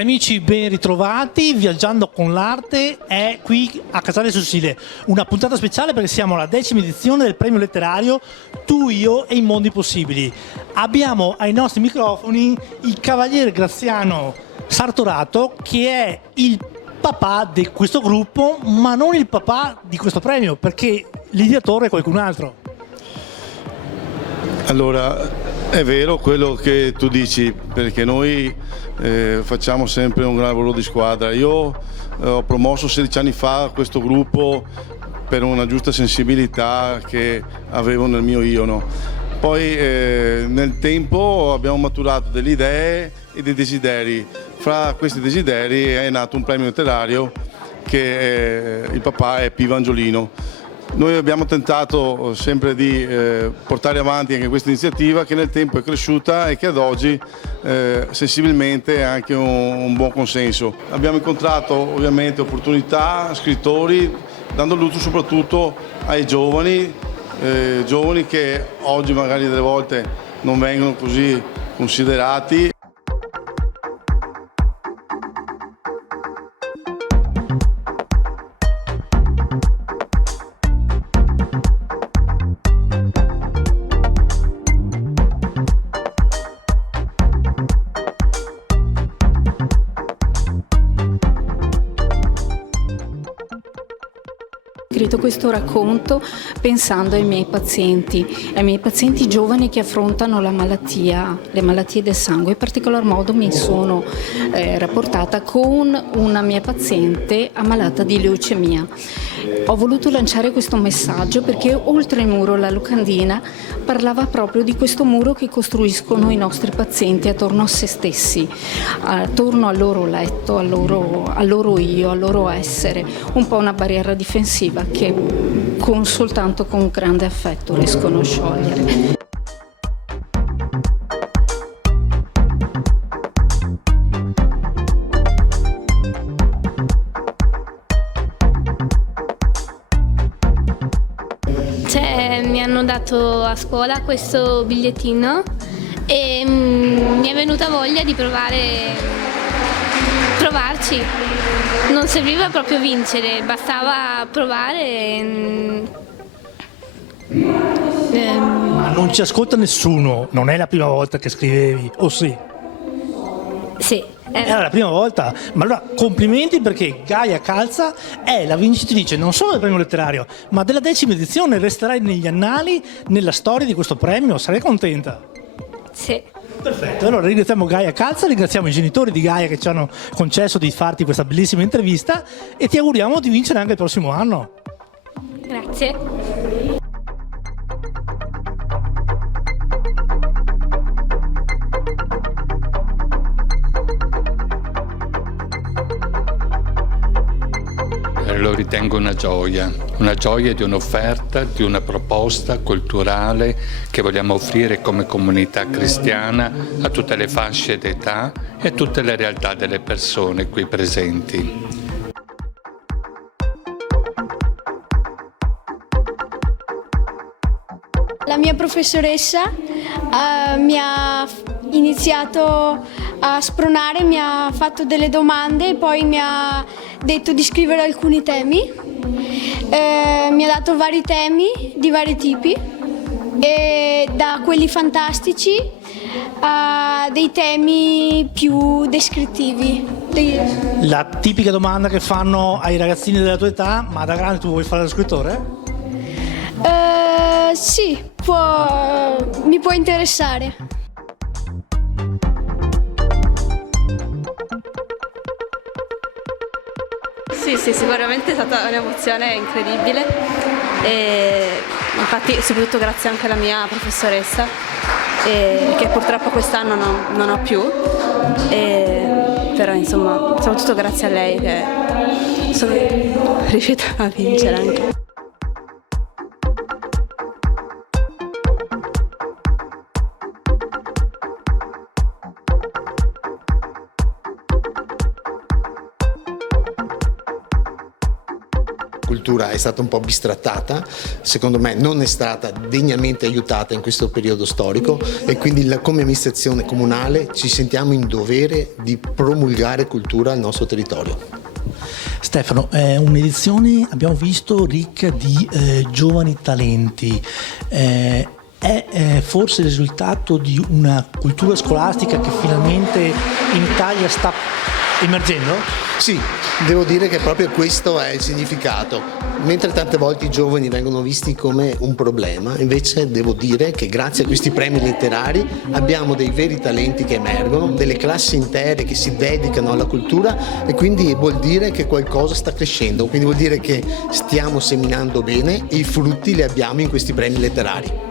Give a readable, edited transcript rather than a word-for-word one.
Cari amici, ben ritrovati. Viaggiando con l'arte è qui a Casale sul Sile, una puntata speciale perché siamo alla 10ª edizione del premio letterario Tu, io e i mondi possibili. Abbiamo ai nostri microfoni il cavaliere Graziano Sartorato, che è il papà di questo gruppo, ma non il papà di questo premio, perché l'ideatore è qualcun altro. Allora, è vero quello che tu dici, perché noi facciamo sempre un gran lavoro di squadra. Io ho promosso 16 anni fa questo gruppo per una giusta sensibilità che avevo nel mio io, no? Poi nel tempo abbiamo maturato delle idee e dei desideri. Fra questi desideri è nato un premio letterario che il papà è Piva Angiolino. Noi abbiamo tentato sempre di portare avanti anche questa iniziativa, che nel tempo è cresciuta e che ad oggi sensibilmente ha anche un buon consenso. Abbiamo incontrato ovviamente opportunità, scrittori, dando lustro soprattutto ai giovani che oggi magari delle volte non vengono così considerati. Ho scritto questo racconto pensando ai miei pazienti giovani che affrontano la malattia, le malattie del sangue. In particolar modo mi sono rapportata con una mia paziente ammalata di leucemia. Ho voluto lanciare questo messaggio perché oltre il muro la locandina parlava proprio di questo muro che costruiscono i nostri pazienti attorno a se stessi, attorno al loro letto, al loro io, al loro essere, un po' una barriera difensiva che soltanto con grande affetto riescono a sciogliere. Mi hanno dato a scuola questo bigliettino e mi è venuta voglia di provarci. Non serviva proprio vincere, bastava provare. Ma non ci ascolta nessuno, non è la prima volta che scrivevi, o sì? Sì. Era la prima volta, ma allora complimenti, perché Gaia Calza è la vincitrice non solo del premio letterario, ma della 10ª edizione. Resterai negli annali, nella storia di questo premio. Sarei contenta? Sì. Perfetto, allora ringraziamo Gaia Calza, ringraziamo i genitori di Gaia che ci hanno concesso di farti questa bellissima intervista e ti auguriamo di vincere anche il prossimo anno. Grazie. Lo ritengo una gioia di un'offerta, di una proposta culturale che vogliamo offrire come comunità cristiana a tutte le fasce d'età e a tutte le realtà delle persone qui presenti. La mia professoressa mi ha iniziato a spronare, mi ha fatto delle domande e poi mi ha detto di scrivere alcuni temi. Mi ha dato vari temi di vari tipi, e da quelli fantastici a dei temi più descrittivi. La tipica domanda che fanno ai ragazzini della tua età: ma da grande tu vuoi fare lo scrittore? Sì, mi può interessare. Sì, sicuramente è stata un'emozione incredibile e infatti soprattutto grazie anche alla mia professoressa che purtroppo quest'anno non ho più, però insomma soprattutto grazie a lei che sono riuscita a vincere anche. cultura è stata un po' bistrattata, secondo me non è stata degnamente aiutata in questo periodo storico, e quindi come amministrazione comunale ci sentiamo in dovere di promulgare cultura al nostro territorio. Stefano, è un'edizione, abbiamo visto, ricca di giovani talenti. È forse il risultato di una cultura scolastica che finalmente in Italia sta emergendo? Sì, devo dire che proprio questo è il significato. Mentre tante volte i giovani vengono visti come un problema, invece devo dire che grazie a questi premi letterari abbiamo dei veri talenti che emergono, delle classi intere che si dedicano alla cultura, e quindi vuol dire che qualcosa sta crescendo, quindi vuol dire che stiamo seminando bene e i frutti li abbiamo in questi premi letterari.